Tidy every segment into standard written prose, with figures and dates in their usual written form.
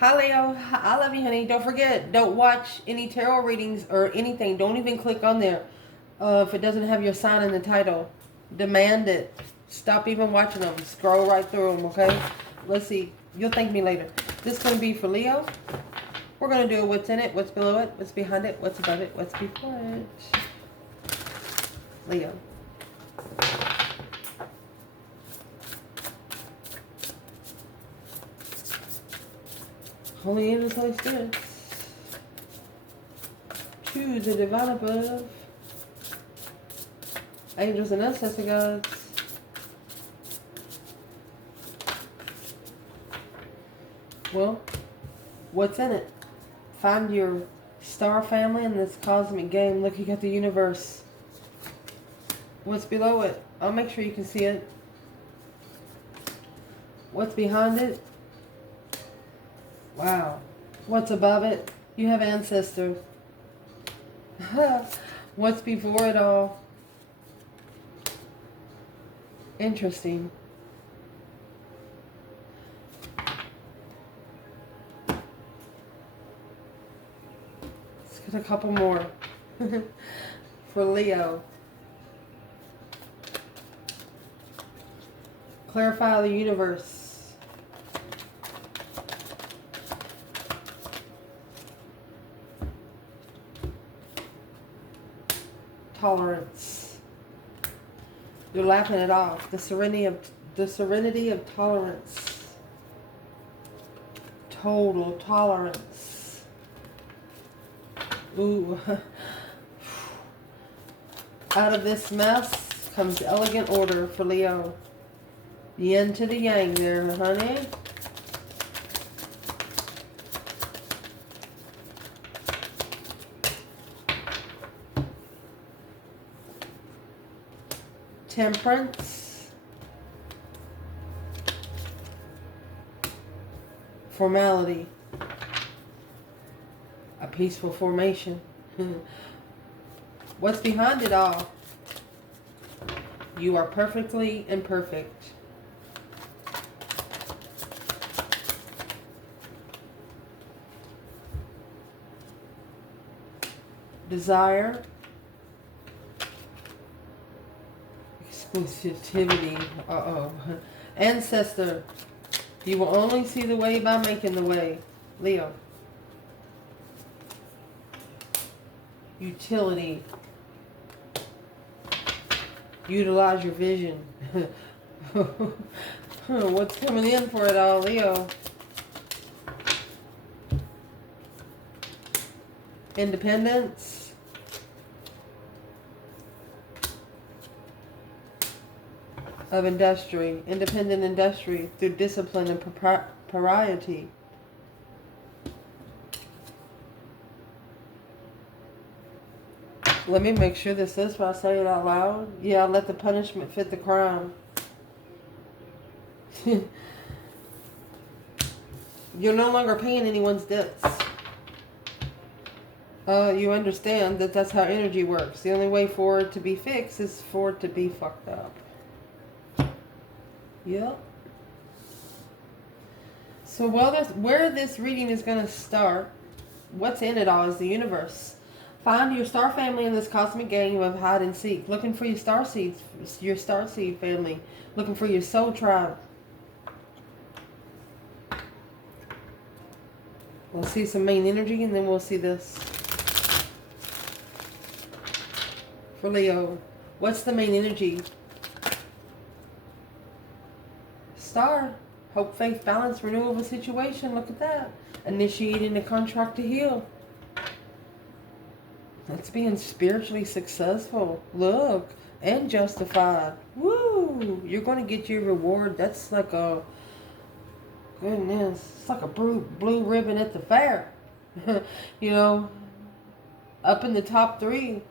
Hi Leo, I love you, honey. Don't forget, don't watch any tarot readings or anything. Don't even click on there if it doesn't have your sign in the title. Demand it. Stop even watching them. Scroll right through them, okay? Let's see. You'll thank me later. This is going to be for Leo. We're going to do what's in it, what's below it, what's behind it, what's above it, what's before it. Leo. Holy angels, Holy spirits. To the divine above. Angels and ancestor gods. Well, what's in it? Find your star family in this cosmic game looking at the universe. What's below it? I'll make sure you can see it. What's behind it? Wow. What's above it? You have Ancestor. What's before it all? Interesting. Let's get a couple more. For Leo. Clarify the universe. Tolerance. You're laughing it off. The serenity of tolerance. Total tolerance. Ooh. Out of this mess comes elegant order for Leo. Yin to the yang there, honey. Temperance. Formality. A peaceful formation. What's behind it all? You are perfectly imperfect. Desire. Exclusivity. Uh-oh. Ancestor. You will only see the way by making the way. Leo. Utility. Utilize your vision. What's coming in for it all, Leo? Independence. Of industry. Independent industry through discipline and propriety. Let me make sure this is when I say it out loud. Yeah, let the punishment fit the crime. You're no longer paying anyone's debts. You understand that that's how energy works. The only way for it to be fixed is for it to be fucked up. Yep. So where this reading is going to start, what's in it all is the universe. Find your star family in this cosmic game of hide and seek. Looking for your star seeds, your star seed family. Looking for your soul tribe. We'll see some main energy and then we'll see this. For Leo, what's the main energy? Star. Hope, faith, balance, renewal of a situation. Look at that. Initiating a contract to heal. That's being spiritually successful. Look. And justified. Woo! You're going to get your reward. That's like a... Goodness. It's like a blue ribbon at the fair. You know. Up in the top 3.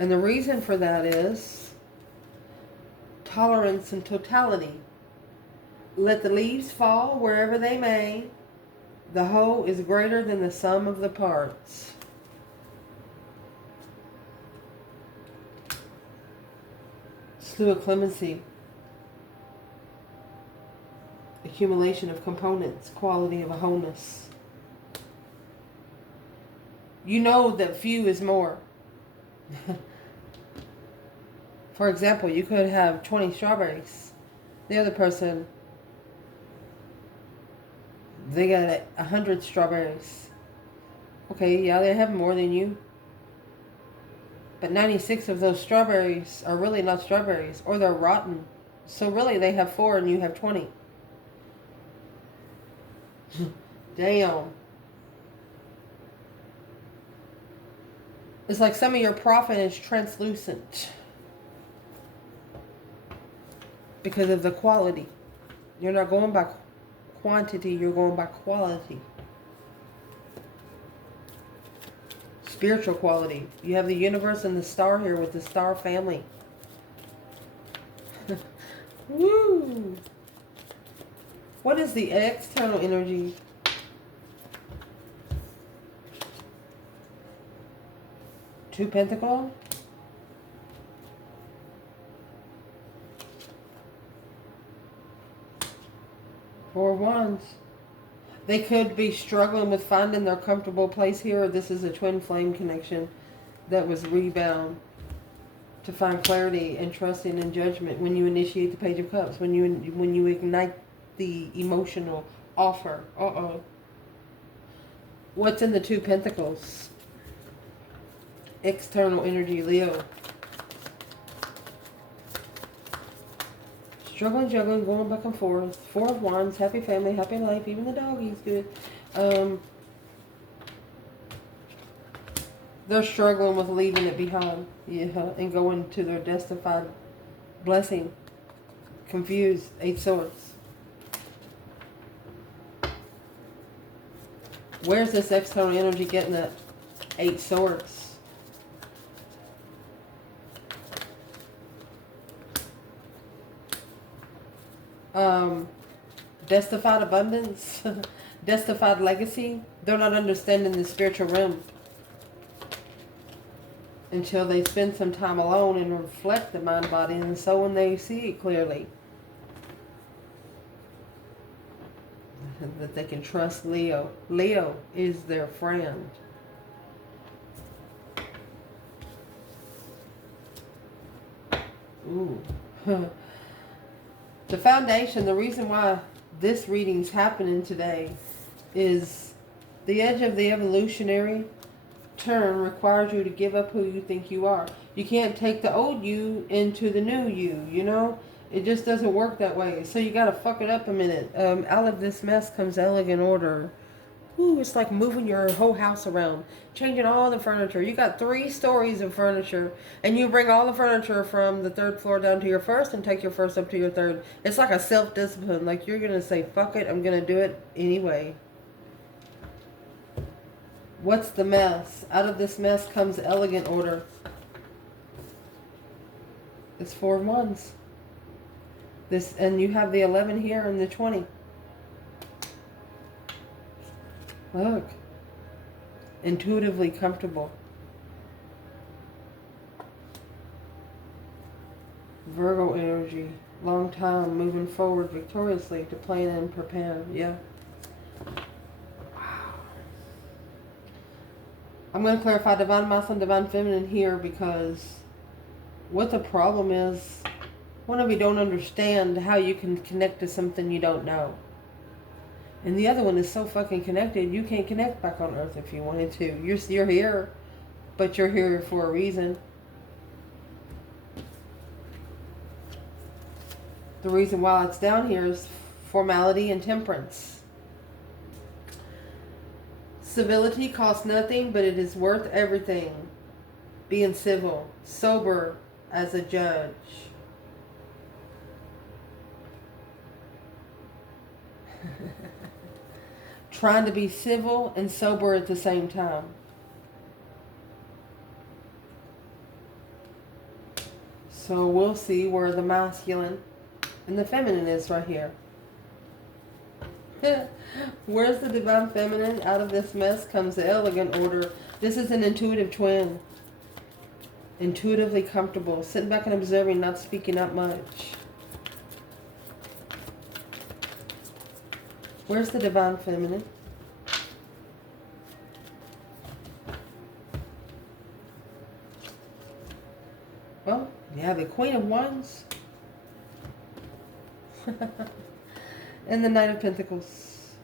And the reason for that is tolerance and totality. Let the leaves fall wherever they may. The whole is greater than the sum of the parts. Slew of clemency. accumulation of components, quality of a wholeness. You know that few is more. For example, you could have 20 strawberries. The other person, they got 100 strawberries. Okay, yeah, they have more than you. But 96 of those strawberries are really not strawberries, or they're rotten. So really they have 4 and you have 20. Damn. It's like some of your profit is translucent because of the quality. You're not going by quantity, you're going by quality. Spiritual quality. You have the universe and the star here with the star family. Woo! What is the external energy? Two Pentacles. Four Wands. They could be struggling with finding their comfortable place here, or this is a twin flame connection that was rebound to find clarity and trusting and judgment when you initiate the Page of Cups, when you ignite the emotional offer. What's in the Two Pentacles? External energy, Leo. Struggling, juggling, going back and forth. Four of Wands, happy family, happy life. Even the doggy's good. They're struggling with leaving it behind. Yeah, and going to their destined blessing. Confused. 8 Swords. Where's this external energy getting that 8 Swords? Destined abundance, destined legacy. They're not understanding the spiritual realm until they spend some time alone and reflect the mind, body, and soul, when they see it clearly. That they can trust Leo. Leo is their friend. Ooh. The foundation, the reason why this reading's happening today is the edge of the evolutionary turn requires you to give up who you think you are. You can't take the old you into the new you, you know? It just doesn't work that way. So you got to fuck it up a minute. Out of this mess comes elegant order. Ooh, it's like moving your whole house around, changing all the furniture. You got 3 stories of furniture, and you bring all the furniture from the 3rd floor down to your 1st and take your 1st up to your 3rd. It's like a self-discipline. Like you're going to say, fuck it, I'm going to do it anyway. What's the mess? Out of this mess comes elegant order. It's 4 of Wands. This, and you have the 11 here and the 20. Look. Intuitively comfortable. Virgo energy. Long time moving forward victoriously to plan and prepare. Yeah. Wow. I'm going to clarify Divine Masculine, Divine Feminine here because what the problem is, one of you don't understand how you can connect to something you don't know. And the other one is so fucking connected, you can't connect back on Earth if you wanted to. You're here, but you're here for a reason. The reason why it's down here is formality and temperance. Civility costs nothing, but it is worth everything. Being civil, sober as a judge. Trying to be civil and sober at the same time. So we'll see where the masculine and the feminine is right here. Where's the divine feminine? Out of this mess comes the elegant order. This is an intuitive twin. Intuitively comfortable. Sitting back and observing, not speaking up much. Where's the divine feminine? Well, you have the Queen of Wands and the Knight of Pentacles.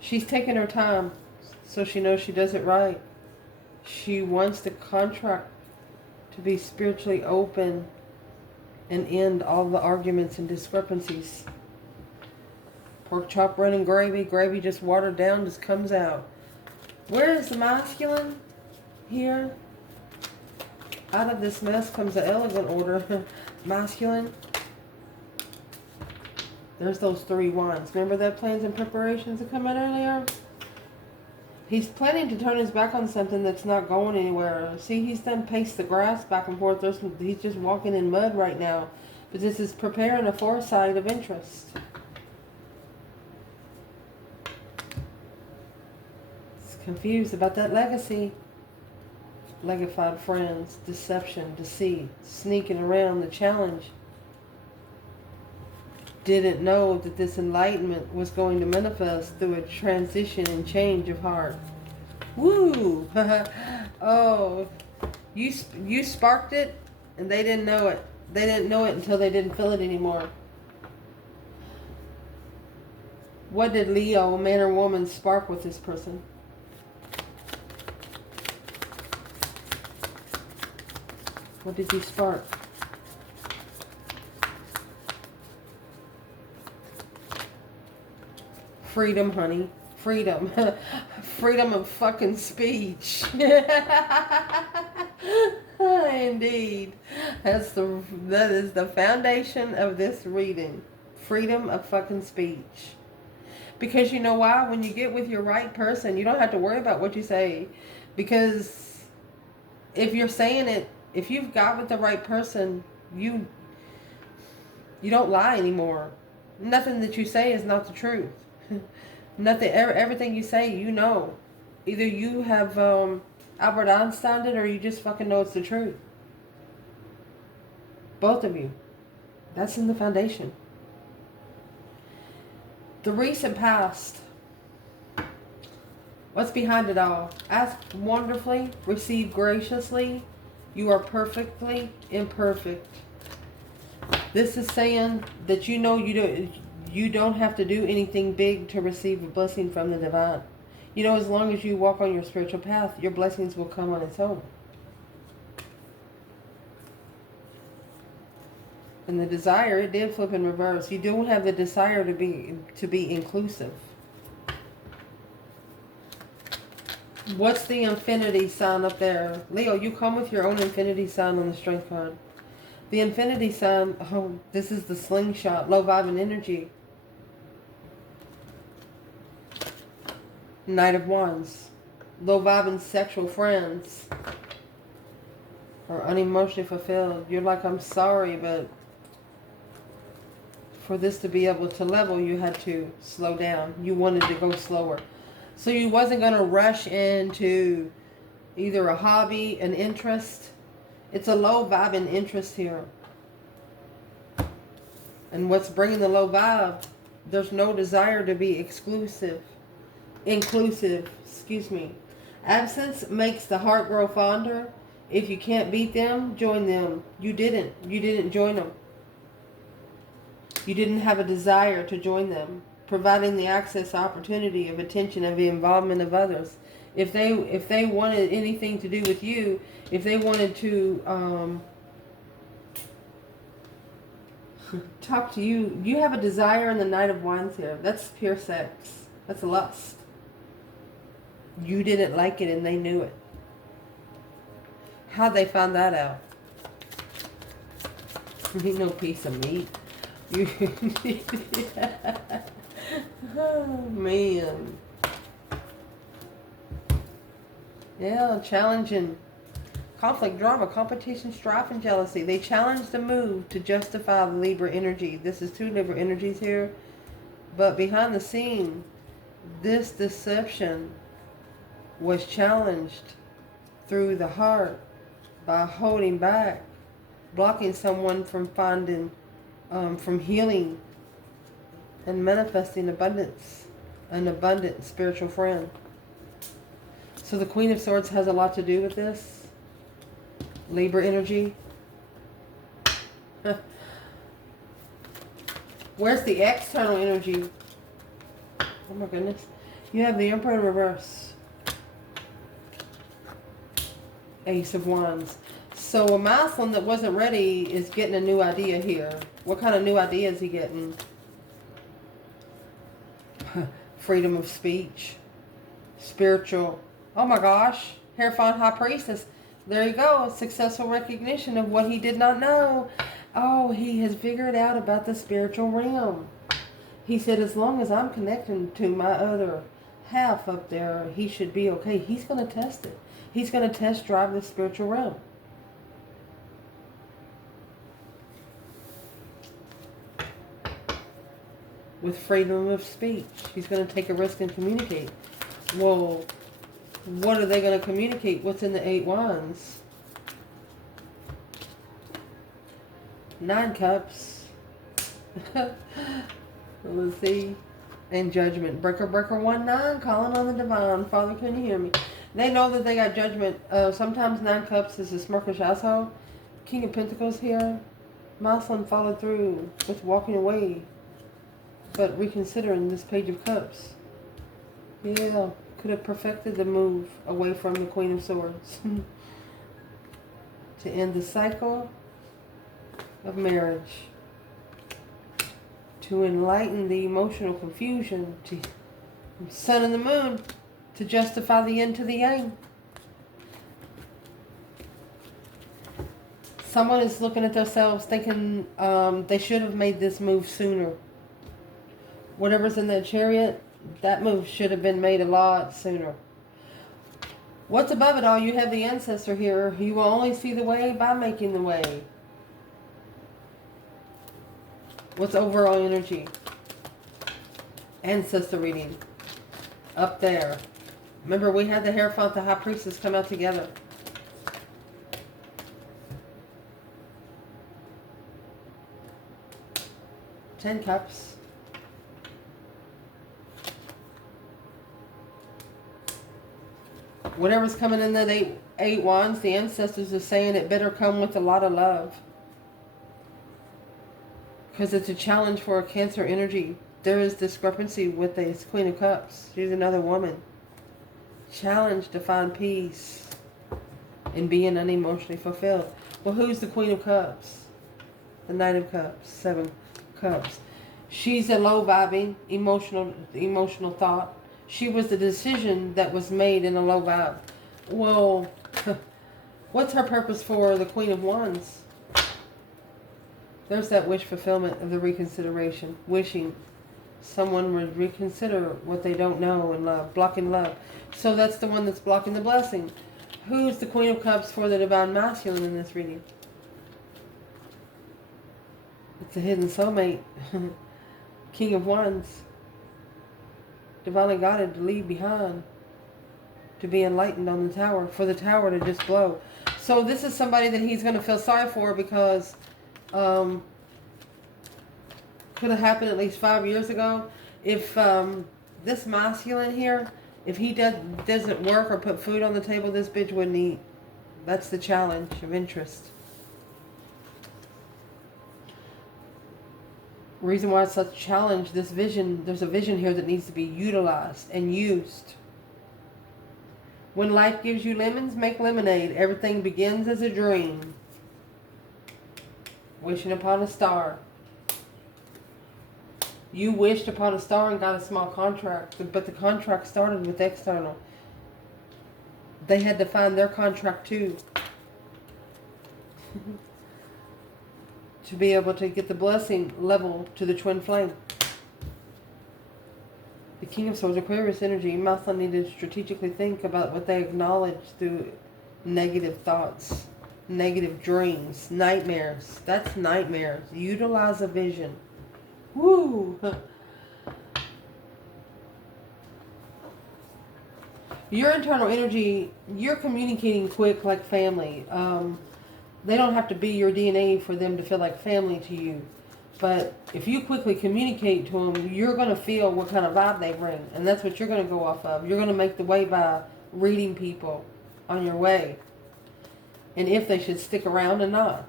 She's taking her time, so she knows she does it right. She wants the contract to be spiritually open and end all the arguments and discrepancies. Pork chop running gravy, gravy just watered down, just comes out. Where is the masculine here? Out of this mess comes the elegant order. Masculine. There's those 3 wands. Remember that plans and preparations that come out earlier? He's planning to turn his back on something that's not going anywhere. See, he's done paced the grass back and forth. He's just walking in mud right now. But this is preparing a foresight of interest. He's confused about that legacy. Legified friends, deception, deceit, sneaking around the challenge. Didn't know that this enlightenment was going to manifest through a transition and change of heart. Woo! Oh, you sparked it, and they didn't know it. They didn't know it until they didn't feel it anymore. What did Leo, man or woman, spark with this person? What did you spark? Freedom, honey. Freedom. Freedom of fucking speech. Indeed. That is the foundation of this reading. Freedom of fucking speech. Because you know why? When you get with your right person, you don't have to worry about what you say. Because if you're saying it, if you've got with the right person, you don't lie anymore. Nothing that you say is not the truth. Nothing. Everything you say, you know. Either you have Albert Einstein it, or you just fucking know it's the truth. Both of you. That's in the foundation. The recent past. What's behind it all? Ask wonderfully, receive graciously. You are perfectly imperfect. This is saying that you know you don't have to do anything big to receive a blessing from the divine. You know, as long as you walk on your spiritual path, your blessings will come on its own. And the desire, it did flip in reverse. You don't have the desire to be inclusive. What's the infinity sign up there? Leo, you come with your own infinity sign on the strength card. The infinity sign, oh, this is the slingshot, low vibe and energy. Knight of Wands. Low vibe and sexual friends. Or unemotionally fulfilled. You're like, I'm sorry, but for this to be able to level, you had to slow down. You wanted to go slower. So you wasn't going to rush into either a hobby, an interest. It's a low vibe and interest here. And what's bringing the low vibe? There's no desire to be inclusive. Absence makes the heart grow fonder. If you can't beat them, join them. You didn't join them. You didn't have a desire to join them. Providing the access, opportunity of attention, of the involvement of others. If they wanted anything to do with you, if they wanted to talk to you, you have a desire in the Knight of Wands here. That's pure sex. That's lust. You didn't like it and they knew it. How'd they find that out? Ain't no piece of meat. Oh, man. Yeah, challenging. Conflict, drama, competition, strife, and jealousy. They challenge the move to justify the Libra energy. This is 2 Libra energies here. But behind the scene, this deception was challenged through the heart by holding back, blocking someone from finding, from healing and manifesting abundance, an abundant spiritual friend. So the Queen of Swords has a lot to do with this. Libra energy. Where's the external energy? Oh my goodness. You have the Emperor in reverse. Ace of Wands. So a masculine that wasn't ready is getting a new idea here. What kind of new idea is he getting? Freedom of speech. Spiritual. Oh my gosh. Hierophant High Priestess. There you go. Successful recognition of what he did not know. Oh, he has figured out about the spiritual realm. He said, as long as I'm connecting to my other half up there, he should be okay. He's going to test it. He's going to test drive the spiritual realm. With freedom of speech. He's going to take a risk and communicate. Well, what are they going to communicate? What's in the 8 Wands? 9 Cups. Let's see. And Judgment. Breaker, breaker, 1-9. Calling on the divine. Father, can you hear me? They know that they got judgment. Sometimes 9 Cups is a smirkish asshole. King of Pentacles here. Muslim followed through with walking away. But reconsidering this Page of Cups. Yeah. Could have perfected the move away from the Queen of Swords. To end the cycle of marriage. To enlighten the emotional confusion. To Sun and the Moon. To justify the yin to the yang. Someone is looking at themselves thinking they should have made this move sooner. Whatever's in that Chariot, that move should have been made a lot sooner. What's above it all? You have the Ancestor here. You will only see the way by making the way. What's overall energy? Ancestor reading. Up there. Remember, we had the Hierophant, the High Priestess come out together. Ten Cups. Whatever's coming in that eight Wands, the Ancestors are saying it better come with a lot of love. Because it's a challenge for a Cancer energy. There is discrepancy with this Queen of Cups. She's another woman. Challenge to find peace and being unemotionally fulfilled. Well, who's the Queen of Cups? The Knight of Cups. 7 Cups. She's a low-vibing, emotional thought. She was the decision that was made in a low vibe. Well, what's her purpose for the Queen of Wands? There's that wish fulfillment of the reconsideration. Wishing someone would reconsider what they don't know in love. Blocking love. So that's the one that's blocking the blessing. Who's the Queen of Cups for the Divine Masculine in this reading? It's a hidden soulmate. King of Wands. Divinely guided to leave behind. To be enlightened on the tower. For the tower to just blow. So this is somebody that he's going to feel sorry for because could have happened at least 5 years ago. If this masculine here, if he doesn't work or put food on the table, this bitch wouldn't eat. That's the challenge of interest. Reason why it's such a challenge, this vision, there's a vision here that needs to be utilized and used. When life gives you lemons, make lemonade. Everything begins as a dream. Wishing upon a star. You wished upon a star and got a small contract, but the contract started with external. They had to find their contract too. To be able to get the blessing level to the twin flame. The King of Swords, Aquarius energy. You must need to strategically think about what they acknowledge through negative thoughts, negative dreams, nightmares. That's nightmares. Utilize a vision. Woo! Your internal energy, you're communicating quick like family. They don't have to be your DNA for them to feel like family to you. But if you quickly communicate to them, you're going to feel what kind of vibe they bring. And that's what you're going to go off of. You're going to make the way by reading people on your way. And if they should stick around or not.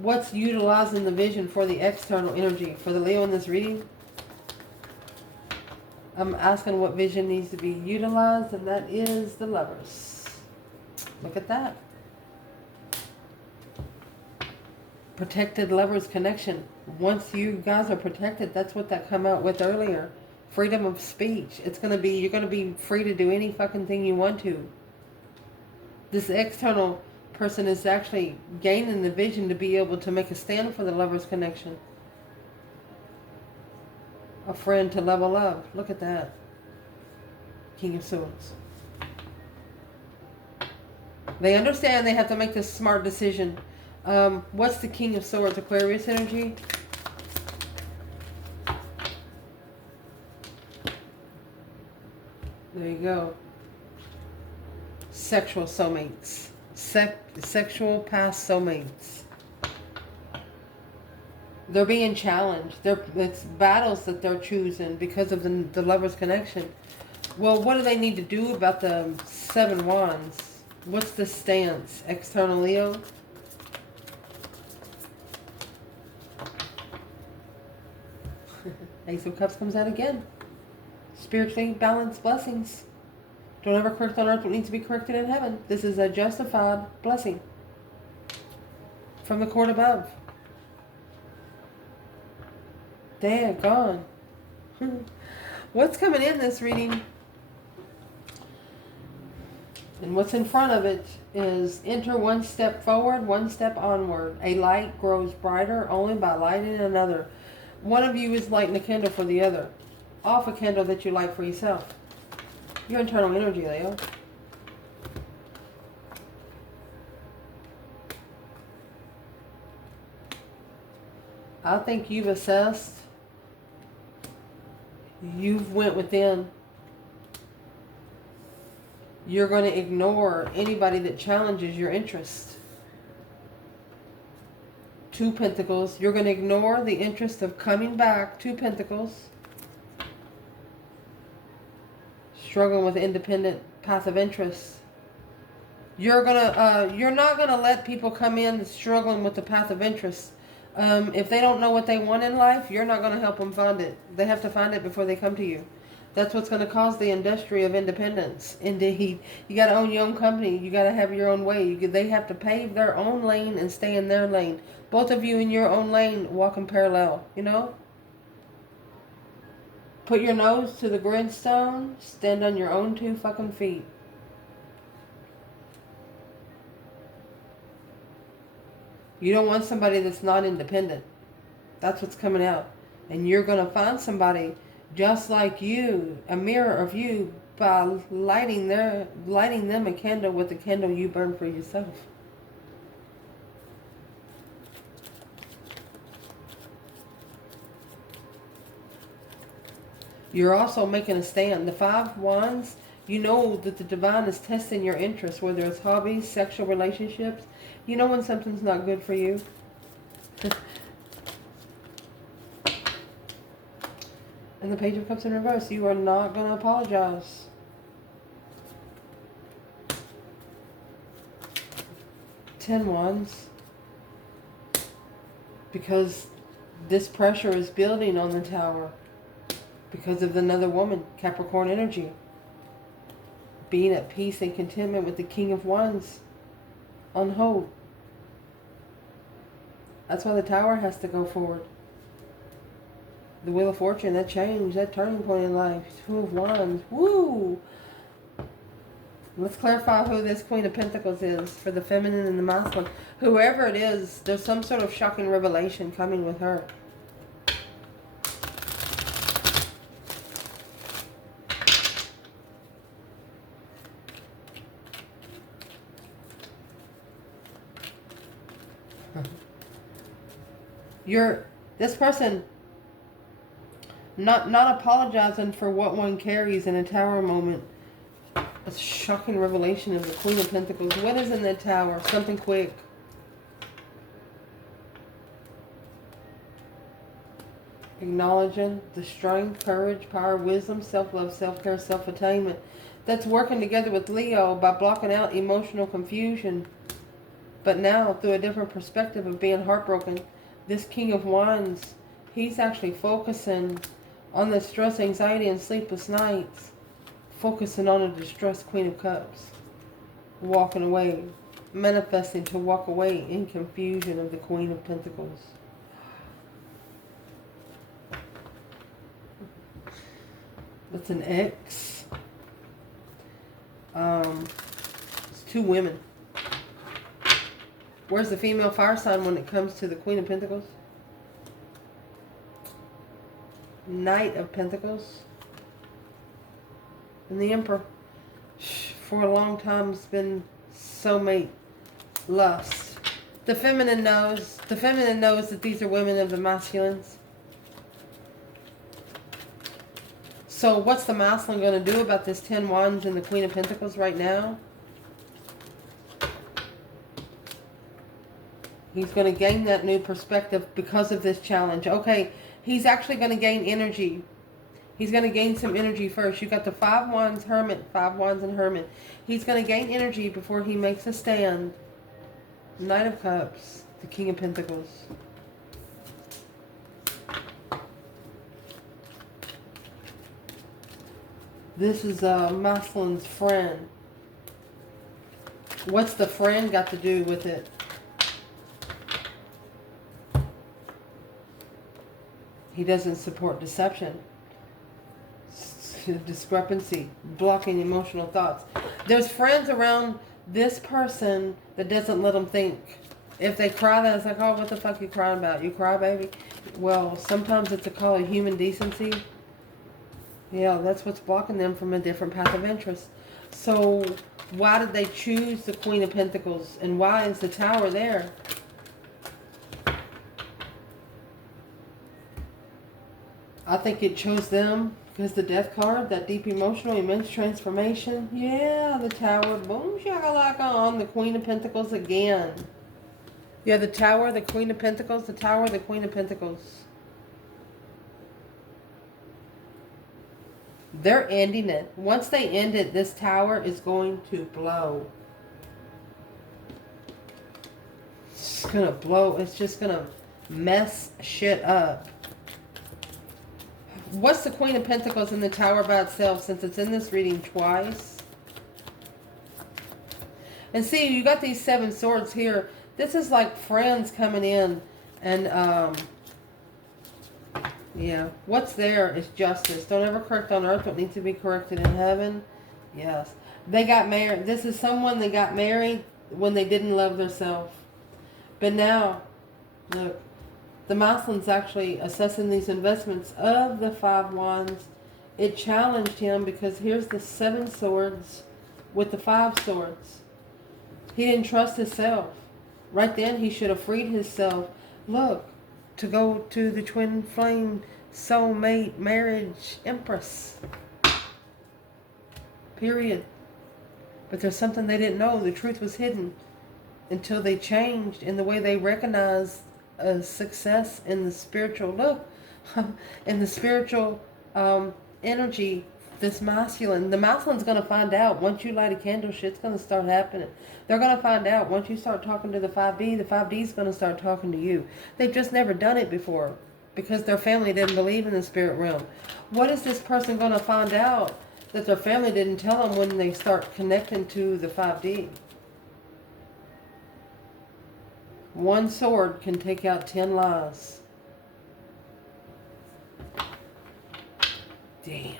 What's utilizing the vision for the external energy? For the Leo in this reading, I'm asking what vision needs to be utilized, and that is the Lovers. Look at that. Protected Lovers connection. Once you guys are protected, that's what that come out with earlier. Freedom of speech. It's going to be, you're going to be free to do any fucking thing you want to. This external person is actually gaining the vision to be able to make a stand for the Lovers connection. A friend to level up. Look at that. King of Swords. They understand they have to make this smart decision. What's the King of Swords? Aquarius energy. There you go. Sexual soulmates. Sexual past soulmates. They're being challenged. It's battles that they're choosing because of the Lovers connection. Well, what do they need to do about the 7 Wands? What's the stance? External Leo. Ace of Cups comes out again. Spiritually balanced blessings. Don't ever correct on earth what needs to be corrected in heaven. This is a justified blessing from the court above. Daggone. What's coming in this reading? And what's in front of it is enter one step forward, one step onward. A light grows brighter only by lighting another. One of you is lighting a candle for the other. Off a candle that you light for yourself. Your internal energy, Leo. I think you've assessed. You've went within. You're going to ignore anybody that challenges your interest. 2 Pentacles. You're going to ignore the interest of coming back. 2 Pentacles. Struggling with independent path of interest. You're not gonna let people come in struggling with the path of interest. If they don't know what they want in life, you're not gonna help them find it. They have to find it before they come to you. That's what's gonna cause the industry of independence. Indeed, you gotta own your own company. You gotta have your own way. They have to pave their own lane and stay in their lane. Both of you in your own lane, walking parallel. You know. Put your nose to the grindstone. Stand on your own 2 fucking feet. You don't want somebody that's not independent. That's what's coming out. And you're going to find somebody just like you, a mirror of you, by lighting them a candle with the candle you burn for yourself. You're also making a stand. The 5 Wands, you know that the divine is testing your interests, whether it's hobbies, sexual relationships. You know when something's not good for you. And the Page of Cups in reverse. You are not going to apologize. Ten Wands. Because this pressure is building on the Tower. Because of another woman, Capricorn energy. Being at peace and contentment with the King of Wands on hold. That's why the Tower has to go forward. The Wheel of Fortune, that change, that turning point in life. 2 of Wands. Woo! Let's clarify who this Queen of Pentacles is for the feminine and the masculine. Whoever it is, there's some sort of shocking revelation coming with her. This person not apologizing for what one carries in a Tower moment. A shocking revelation of the Queen of Pentacles. What is in the Tower? Something quick. Acknowledging the strength, courage, power, wisdom, self-love, self-care, self-attainment that's working together with Leo by blocking out emotional confusion. But now, through a different perspective of being heartbroken, this King of Wands, he's actually focusing on the stress, anxiety, and sleepless nights. Focusing on a distressed Queen of Cups. Walking away. Manifesting to walk away in confusion of the Queen of Pentacles. That's an X. It's two women. Where's the female fire sign when it comes to the Queen of Pentacles? Knight of Pentacles. And the Emperor. For a long time it's been soulmate lust. The feminine knows that these are women of the masculines. So what's the masculine going to do about this 10 Wands and the Queen of Pentacles right now? He's going to gain that new perspective because of this challenge. Okay, he's actually going to gain energy. He's going to gain some energy first. You got the 5 Wands, Hermit, 5 Wands and Hermit. He's going to gain energy before he makes a stand. Knight of Cups, the King of Pentacles. This is a masculine's friend. What's the friend got to do with it? He doesn't support deception. Discrepancy. Blocking emotional thoughts. There's friends around this person that doesn't let them think. If they cry, then it's like, oh, what the fuck you crying about? You cry, baby? Well, sometimes it's a call of human decency. Yeah, that's what's blocking them from a different path of interest. So why did they choose the Queen of Pentacles? And why is the Tower there? I think it chose them because the Death card, that deep emotional, immense transformation. Yeah, the Tower. Boom, shakalaka on the Queen of Pentacles again. Yeah, the Tower, the Queen of Pentacles, the Tower, the Queen of Pentacles. They're ending it. Once they end it, this Tower is going to blow. It's going to blow. It's just going to mess shit up. What's the Queen of Pentacles in the Tower by itself, since it's in this reading twice? And see, you got these 7 swords here. This is like friends coming in. And, yeah, what's there is justice. Don't ever correct on earth what needs to be corrected in heaven. Yes. They got married. This is someone that got married when they didn't love themselves. But now, look, the masculine's actually assessing these investments of the 5 Wands. It challenged him because here's the 7 swords with the 5 swords. He didn't trust himself. Right then, he should have freed himself. Look. To go to the twin flame soulmate marriage empress. Period. But there's something they didn't know. The truth was hidden until they changed in the way they recognized a success in the spiritual look, in the spiritual energy. This masculine, the masculine's going to find out once you light a candle, shit's going to start happening. They're going to find out once you start talking to the 5D, the 5D is going to start talking to you. They've just never done it before because their family didn't believe in the spirit realm. What is this person going to find out that their family didn't tell them when they start connecting to the 5D? One sword can take out 10 lies. Damn.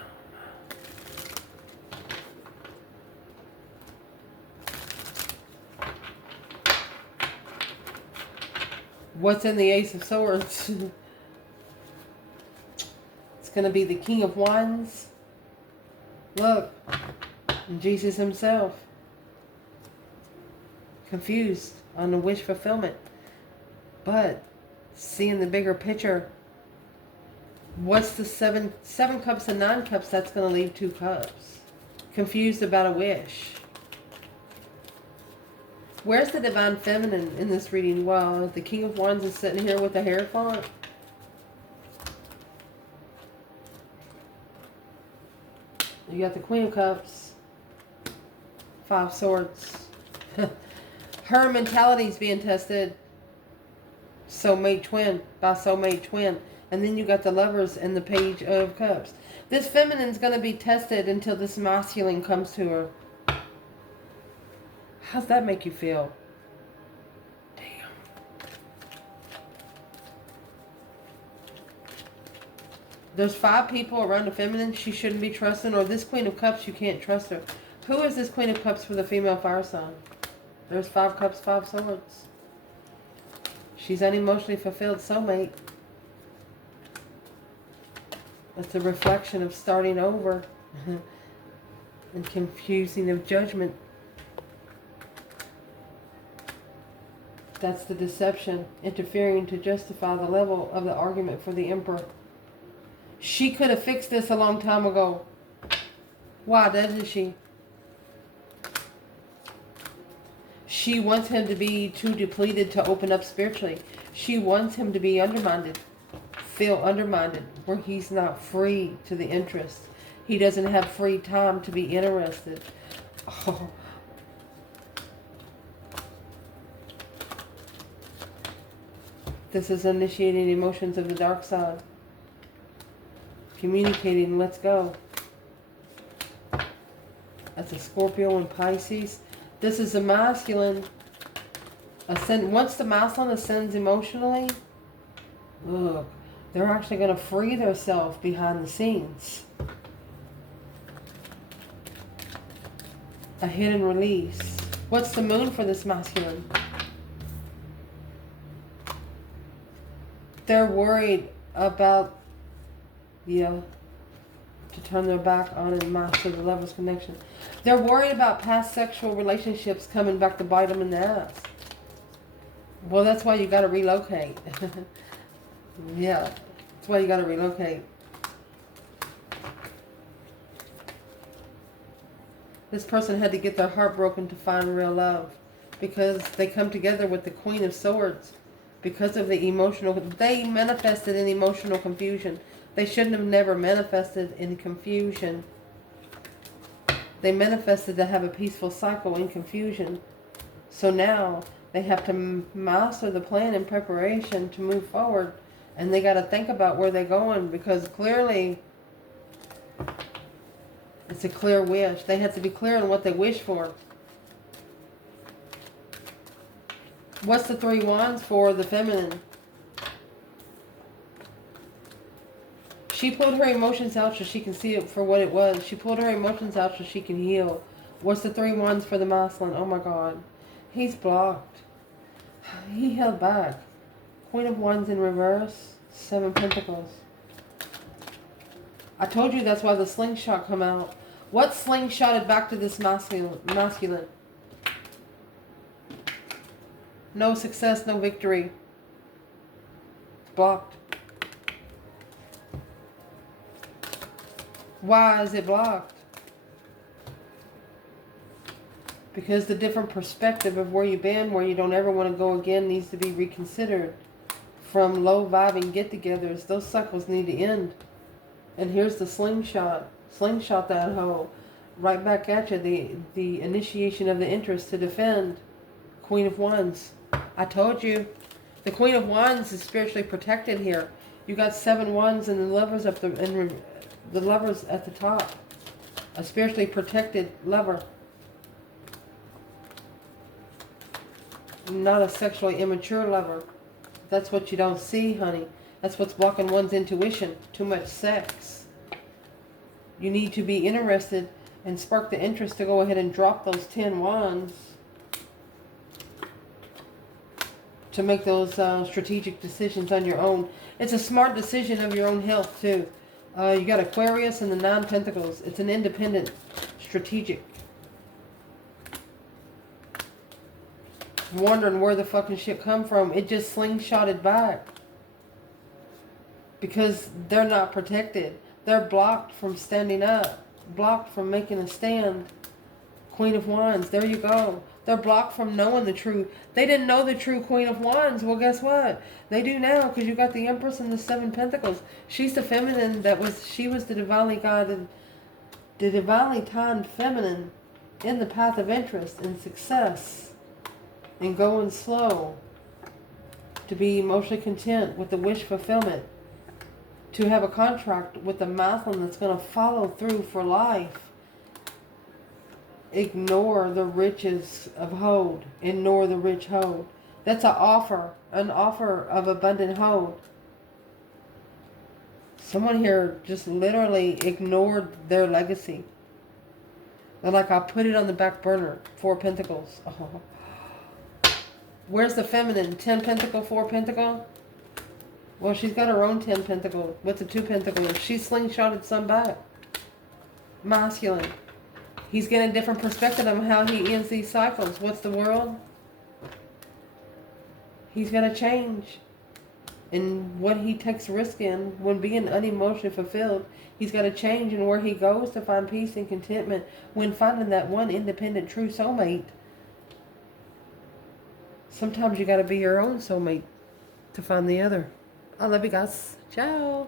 What's in the Ace of Swords? It's going to be the King of Wands. Look. Jesus himself. Confused on the wish fulfillment. But seeing the bigger picture. What's the 7 cups and 9 cups? That's going to leave 2 cups. Confused about a wish. Where's the divine feminine in this reading? Well, the King of Wands is sitting here with the Hierophant. You got the Queen of Cups, 5 Swords. Her mentality is being tested. Soulmate twin, by soulmate twin. And then you got the Lovers and the Page of Cups. This feminine's going to be tested until this masculine comes to her. How's that make you feel? Damn. There's 5 people around the feminine she shouldn't be trusting, or this Queen of Cups, you can't trust her. Who is this Queen of Cups for the female fire sign? There's 5 Cups, 5 Swords. She's an emotionally fulfilled soulmate. It's a reflection of starting over and confusing of judgment. That's the deception, interfering to justify the level of the argument for the Emperor. She could have fixed this a long time ago. Why doesn't she? She wants him to be too depleted to open up spiritually. She wants him to be undermined, feel undermined, where he's not free to the interest. He doesn't have free time to be interested. Oh. This is initiating emotions of the dark side. Communicating, let's go. That's a Scorpio and Pisces. This is a masculine. Once the masculine ascends emotionally, look, they're actually going to free themselves behind the scenes. A hidden release. What's the moon for this masculine? They're worried about, to turn their back on and master the lover's connection. They're worried about past sexual relationships coming back to bite them in the ass. Well, that's why you got to relocate. Yeah, that's why you got to relocate. This person had to get their heart broken to find real love, because they come together with the Queen of Swords because of the emotional. They manifested in emotional confusion. They shouldn't have never manifested in confusion. They manifested to have a peaceful cycle in confusion. So now they have to master the plan in preparation to move forward. And they got to think about where they're going, because clearly it's a clear wish. They have to be clear on what they wish for. What's the 3 wands for the feminine? She pulled her emotions out so she can see it for what it was. She pulled her emotions out so she can heal. What's the 3 wands for the masculine? Oh my God. He's blocked. He held back. Queen of Wands in reverse. 7 Pentacles. I told you that's why the slingshot come out. What slingshotted back to this masculine? No success, no victory. It's blocked. Why is it blocked? Because the different perspective of where you've been, where you don't ever want to go again, needs to be reconsidered. From low vibing get-togethers, those cycles need to end. And here's the slingshot. Slingshot that hoe right back at you. The initiation of the interest to defend. Queen of Wands. I told you. The Queen of Wands is spiritually protected here. You got 7 wands and the lovers up the lovers at the top. A spiritually protected lover. Not a sexually immature lover. That's what you don't see, honey. That's what's blocking one's intuition. Too much sex. You need to be interested and spark the interest to go ahead and drop those 10 wands to make those strategic decisions on your own. It's a smart decision of your own health too. You got Aquarius and the 9 Pentacles. It's an independent, strategic. Wondering where the fucking shit come from. It just slingshotted back. Because they're not protected. They're blocked from standing up. Blocked from making a stand. Queen of Wands. There you go. They're blocked from knowing the truth. They didn't know the true Queen of Wands. Well, guess what? They do now, because you got the Empress and the 7 Pentacles. She's the feminine she was the divinely guided The divinely timed feminine in the path of interest and success and going slow. To be emotionally content with the wish fulfillment. To have a contract with the masculine that's going to follow through for life. Ignore the riches of hold. Ignore the rich hold. That's an offer of abundant hold. Someone here just literally ignored their legacy. They're like, I'll put it on the back burner. 4 Pentacles. Oh. Where's the feminine? 10 Pentacle, 4 Pentacle? Well, she's got her own 10 Pentacle. What's the 2 Pentacle? She slingshotted some back. Masculine. He's getting a different perspective on how he ends these cycles. What's the world? He's going to change. And what he takes risk in when being unemotionally fulfilled, he's got to change in where he goes to find peace and contentment when finding that one independent true soulmate. Sometimes you got to be your own soulmate to find the other. I love you guys. Ciao.